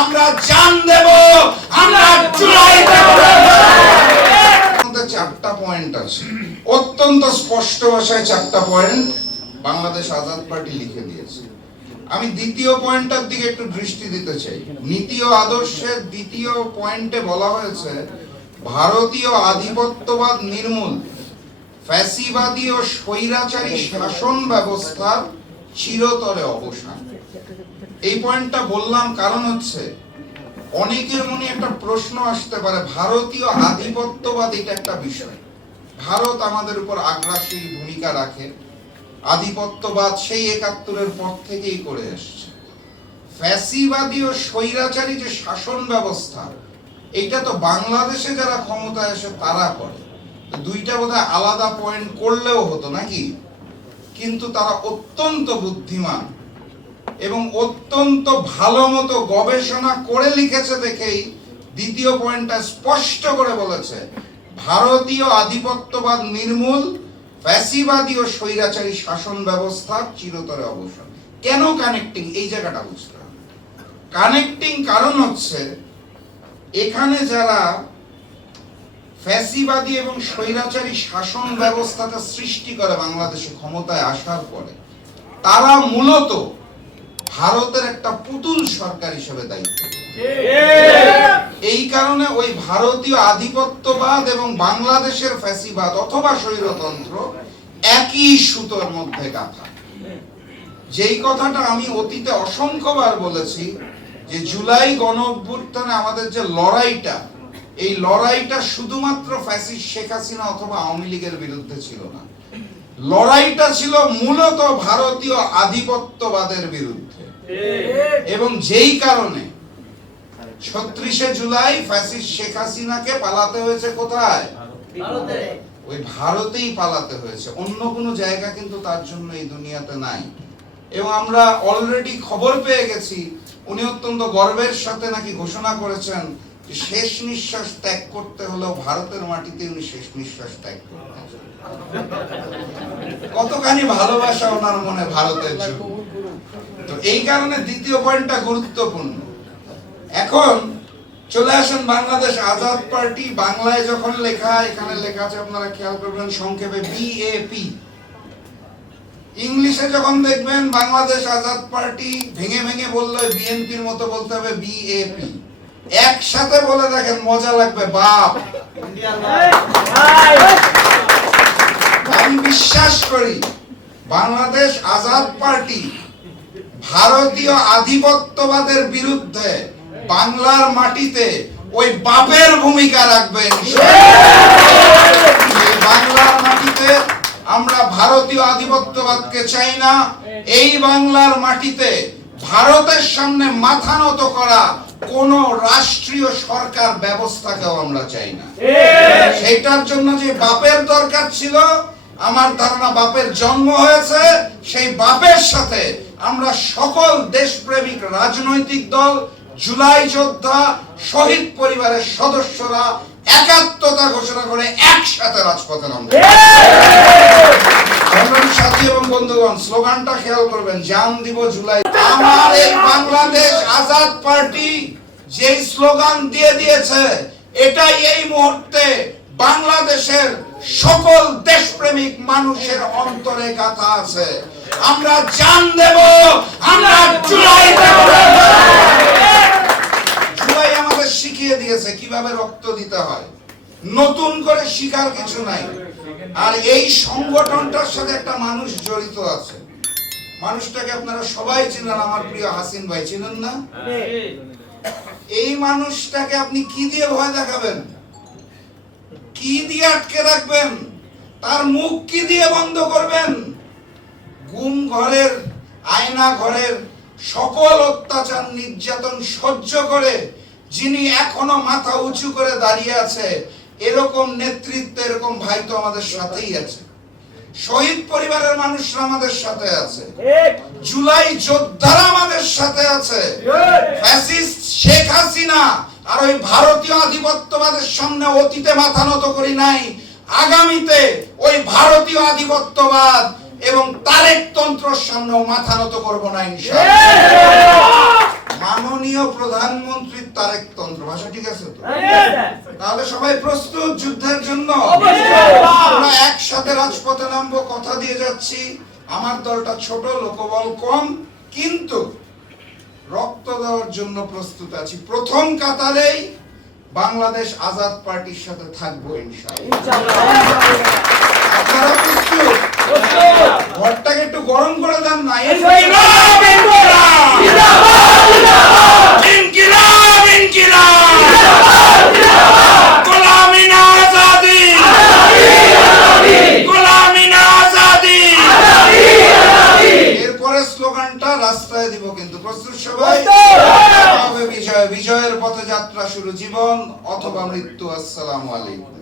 আমরা জান দেব, আমরা জুলাই দেব। চারটা পয়েন্ট আছে, অত্যন্ত স্পষ্ট ভাষায় চারটা পয়েন্ট বাংলাদেশ আজাদ পার্টি লিখে দিয়েছে। আমি দ্বিতীয় পয়েন্টটার দিকে একটু দৃষ্টি দিতে চাই। নীতি ও আদর্শের দ্বিতীয় পয়েন্টে বলা হয়েছে ভারতীয় আধিপত্যবাদ নির্মূল, ফ্যাসিবাদী ও স্বৈরাচারী শাসন ব্যবস্থার চিরতরে অবসান। এই পয়েন্টটা বললাম কারণ হচ্ছে অনেকের মনে একটা প্রশ্ন আসতে পারে, ভারতীয় আধিপত্যবাদ এটা একটা বিষয়, ভারত আমাদের উপর আগ্রাসী ভূমিকা রাখে, আধিপত্যবাদ সেই ৭১-এর পর থেকেই করে আসছে। ফ্যাসিবাদী ও স্বৈরাচারী যে শাসন ব্যবস্থা, এটা তো বাংলাদেশে যারা ক্ষমতায় আসে তারা করে। দুইটা বোধহয় আলাদা পয়েন্ট করলেও হতো নাকি, কিন্তু তারা অত্যন্ত বুদ্ধিমান এবং অত্যন্ত ভালো মতো গবেষণা করে লিখেছে দেখেই দ্বিতীয় পয়েন্টটা স্পষ্ট করে বলেছে ভারতীয় আধিপত্যবাদ নির্মূল, ফ্যাসিবাদী ও স্বৈরাচারী শাসন ব্যবস্থার চিরতরে অবসান। কেন কানেক্টিং, এই জায়গাটা বুঝতে হবে। কানেক্টিং কারণ হচ্ছে এখানে যারা ফ্যাসিবাদী এবং স্বৈরাচারী শাসন ব্যবস্থাটা সৃষ্টি করে বাংলাদেশে ক্ষমতায় আসার পরে, তারা মূলত ভারতের একটা পুতুল সরকার হিসেবে দায়িত্ব। এই কারণে ওই ভারতীয় আধিপত্যবাদ এবং বাংলাদেশের ফ্যাসিবাদ অথবা স্বৈরতন্ত্র একই সুতোর মধ্যে গাঁথা। যেই কথাটা আমি অতীতে অসংখ্যবার বলেছি যে জুলাই গণঅভ্যুত্থানে আমাদের যে লড়াইটা, এই লড়াইটা শুধুমাত্র ফ্যাসিস্ট শেখ হাসিনা অথবা আওয়ামী লীগের বিরুদ্ধে ছিল না, লড়াইটা ছিল মূলত ভারতীয় আধিপত্যবাদের বিরুদ্ধে। এবং যেই কারণে ৩৬শে জুলাই ফ্যাসিস্ট শেখ হাসিনাকে পালাতে হয়েছে কোথায়? ওই ভারতেই পালাতে হয়েছে, অন্য কোনো জায়গা কিন্তু তার জন্য এই দুনিয়াতে নাই। এবং আমরা অলরেডি খবর পেয়ে গেছি উনি অত্যন্ত গর্বের সাথে নাকি ঘোষণা করেছেন যে শেষ নিঃশ্বাস ত্যাগ করতে হলেও ভারতের মাটিতে উনি শেষ নিঃশ্বাস ত্যাগ করতেন। কতখানি ভালোবাসা ওনার মনে ভারতের জন্য। তো এই কারণে দ্বিতীয় পয়েন্টটা গুরুত্বপূর্ণ। এখন চলে আসেন বাংলাদেশ আজাদ পার্টি। বাংলায় যখন লেখা, এখানে লেখা আছে আপনারা খেয়াল করবেন সংক্ষেপে বিএপি। ইংলিশে যখন দেখবেন বাংলাদেশ আজাদ পার্টি ভেঙে ভেঙে বললে বিএনপির মতো বলতে হবে বিএপি। একসাথে বলে দেখেন, মজা লাগবে, বাপ। আমি বিশ্বাস করি বাংলাদেশ আজাদ পার্টি ভারতীয় আধিপত্যবাদের বিরুদ্ধে বাংলার মাটিতে ওই বাপের ভূমিকা রাখবেন। বাংলার মাটিতে আমরা ভারতীয় আধিপত্যবাদকে চাই না। এই বাংলার মাটিতে ভারতের সামনে মাথা নত করা কোন রাষ্ট্রীয় সরকার ব্যবস্থাকেও আমরা চাই না। সেটার জন্য যে বাপের দরকার ছিল, আমার ধারণা বাপের জন্ম হয়েছে, সেই বাপের সাথে আমরা সকল দেশপ্রেমিক রাজনৈতিক দল, জুলাই যোদ্ধা, শহীদ পরিবারের সদস্যরা একাত্মতা ঘোষণা করে একসাথে রাজপথে নামব। সাথী এবং বন্ধুগণ, স্লোগানটা খেয়াল করবেন, জান দিব জুলাই। আমার এই বাংলাদেশ আজাদ পার্টি যে স্লোগান দিয়ে দিয়েছে, এটাই এই মুহূর্তে বাংলাদেশের সকল দেশপ্রেমিক মানুষের অন্তরে গাথা আছে। আমরা জান দেব, আমরা জুলাই দেব। জুলাই আমাদের শিখিয়ে দিয়েছে কিভাবে রক্ত দিতে হয়, নতুন করে শিখার কিছু নাই। আর এই সংগঠনটার সাথে একটা মানুষ জড়িত আছে। মানুষটাকে আপনারা সবাই চিনেন, আমার প্রিয় হাসিন ভাই, চিনেন না? এই মানুষটাকে আপনি কি দিয়ে ভয় দেখাবেন, কি দিয়ে আটকে রাখবেন, তার মুখ কি দিয়ে বন্ধ করবেন? গুম ঘরের, আয়না ঘরের সকল অত্যাচার নির্যাতন সহ্য করে যিনি এখনো মাথা উঁচু করে দাঁড়িয়ে আছে, এরকম নেতৃত্ব, এরকম ভাই তো আমাদের সাথেই আছে। শহীদ পরিবারের মানুষরা আমাদের সাথে আছে, জুলাই যোদ্ধারা আমাদের সাথে আছে। ফ্যাসিস্ট শেখ হাসিনা আর ওই ভারতীয় আধিপত্যবাদের সামনে অতীতে মাথা নত করি নাই, আগামীতে ওই ভারতীয় আধিপত্যবাদ এবং তারেক তন্ত্রের সামনেও মাথা নত করব না ইনশাআল্লাহ। মাননীয় প্রধানমন্ত্রীর তারেকতন্ত্র। ভাষা ঠিক আছে তো? তাহলে সবাই প্রস্তুত যুদ্ধের জন্য? আমরা একসাথে রাজপথে নামবো, কথা দিয়ে যাচ্ছি। আমার দলটা ছোট, লোকবল কম, কিন্তু রক্ত দেওয়ার জন্য প্রস্তুত আছি। প্রথম কাতারেই বাংলাদেশ আজাদ পার্টির সাথে থাকবো ইনশাআল্লাহ। আপনারা প্রস্তুত? ঘরটাকে একটু গরম করে দেন না। ইনকিলাব ইনকিলাব ইনকিলাব ইনকিলাব গোলামি না আজাদি, গোলামি না আজাদি। এরপরে স্লোগানটা রাস্তায় দিব, কিন্তু প্রস্তুত সবাই? হবে বিজয়, বিজয়ের পথে যাত্রা শুরু, জীবন অথবা মৃত্যু। আসসালামু আলাইকুম।